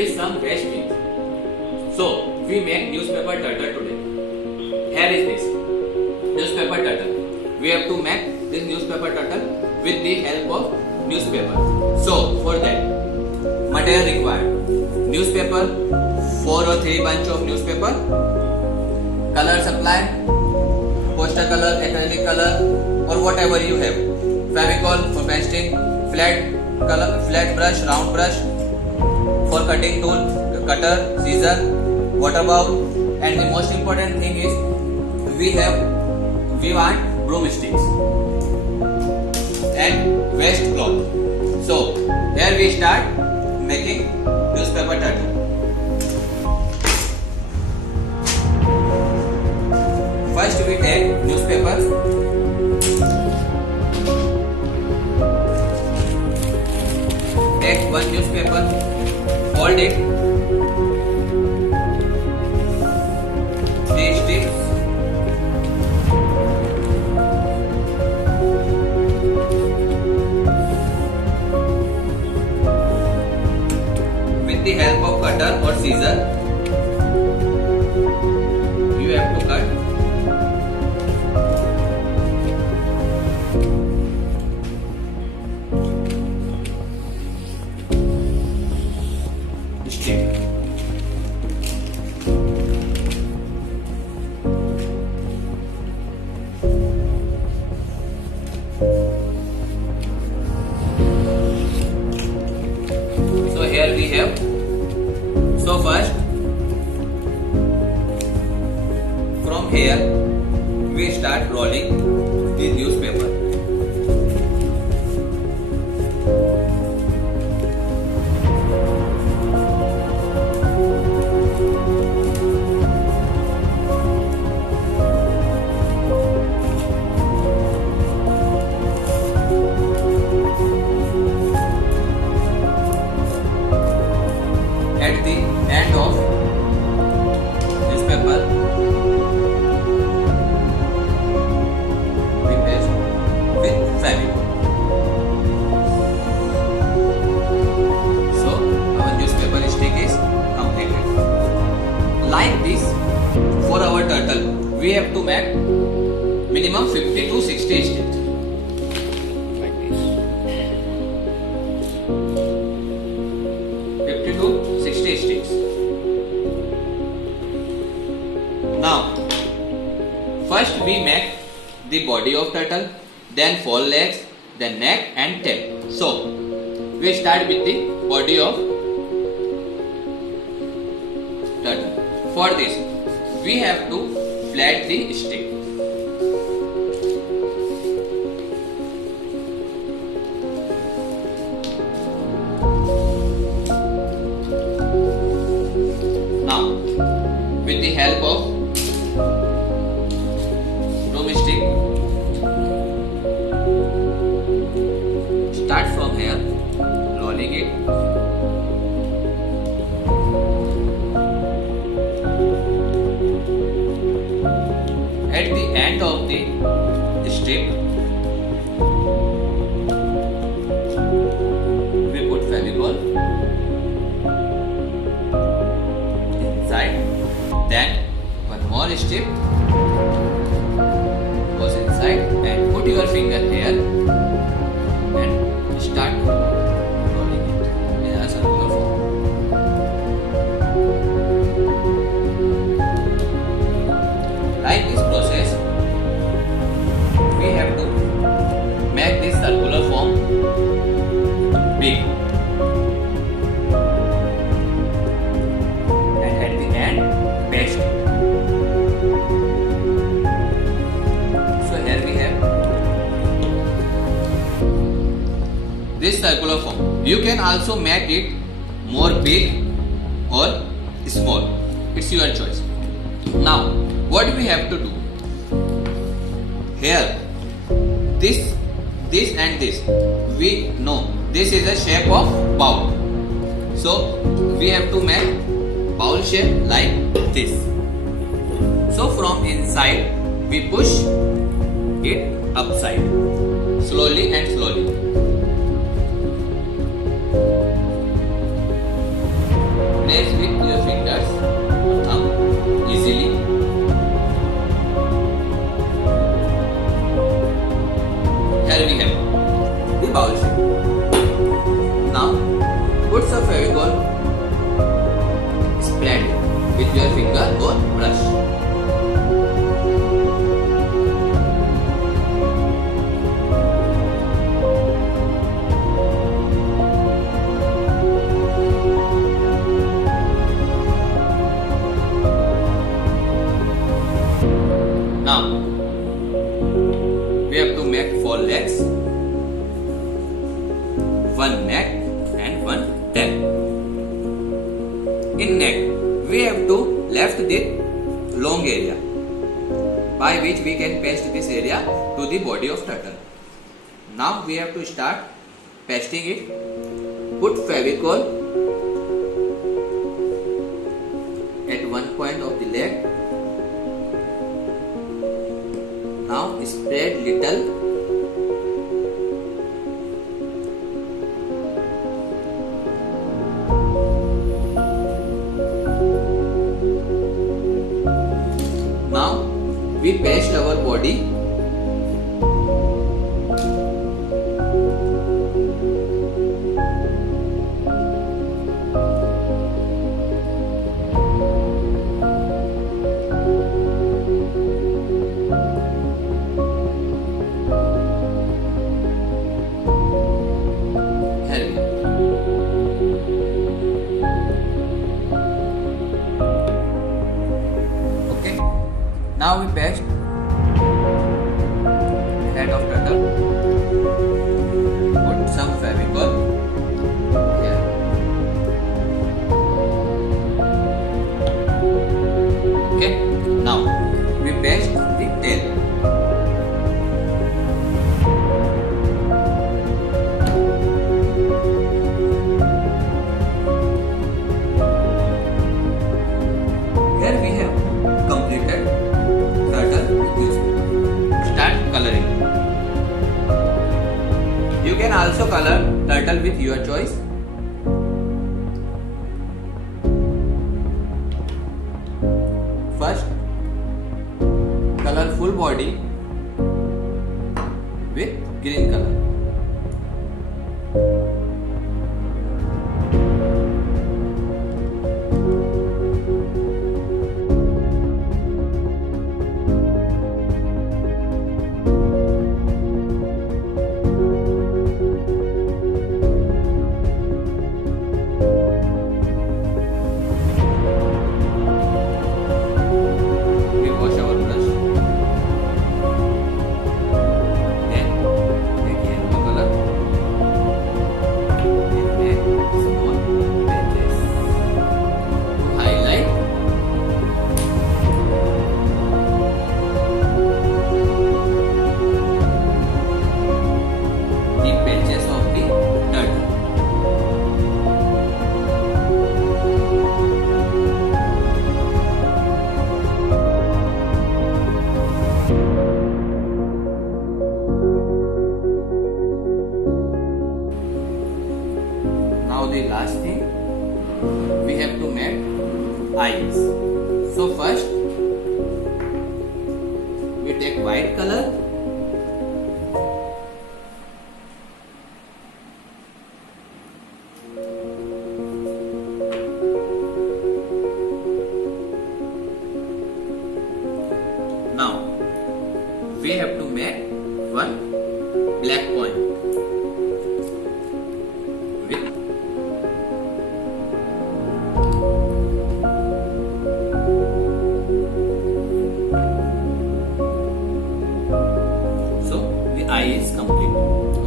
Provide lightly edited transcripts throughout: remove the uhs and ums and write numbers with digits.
with some waste beans. So we make newspaper turtle today. Here is this newspaper turtle. We have to make this newspaper turtle with the help of newspaper. So for that, material required: newspaper, 4 or 3 bunch of newspaper, color supply, poster color, acrylic color, or whatever you have, Fevicol for pasting, flat brush, round brush for cutting tool, cutter, scissor, water bowl, and the most important thing is we want broomsticks and waste cloth. So here we start making newspaper turtle. First we take newspaper. Take one newspaper, fold it, 3 sticks, with the help of cutter or scissor you have to cut. Stick. So here we have. So first, from here we start rolling the newspaper. At the end of newspaper, we paste with Fevicol. So our newspaper stick is completed. Like this, for our turtle, we have to make minimum 50 to 60 sticks. Like this. 50 to 60 sticks. Now, first we make the body of turtle, then 4 legs, then neck and tail. So, we start with the body of turtle. For this, we have to flat the stick. Now, with the help of broomstick, start from here, rolling it. At the end of the strip, we put Fevicol inside. Then one more strip goes inside, and put your finger here and start rolling it in a circular form. Like this process, we have to make this circular form big. And at the end, paste it. So here we have this circular form. You can also make it more big or small. It's your choice. Now, what we have to do? Here, this and this, we know this is a shape of bowl. So we have to make bowl shape like this. So from inside we push it upside, slowly and slowly. Here we have the bowl shape. Now put some Fevicol, spread it with your finger or brush. Now we have to make 4 legs, 1 neck and 1 tail. In neck we have to left the long area by which we can paste this area to the body of turtle. Now we have to start pasting it. Put Fevicol at one point of the leg. Now spread little. Now we paste our body. Now we paste head of turtle. Put some Fevicol here. Okay. Now we paste the tail. Here we have completed turtle with newspaper. Start coloring. You can also color turtle with your choice. First, color full body with green color. Now the last thing, we have to make eyes. So first we take white color, now we have to make one black point with eye is complete.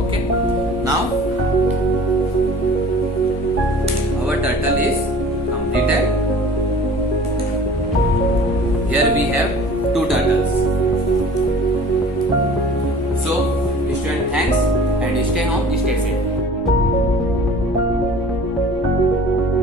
Okay. Now our turtle is completed. Here we have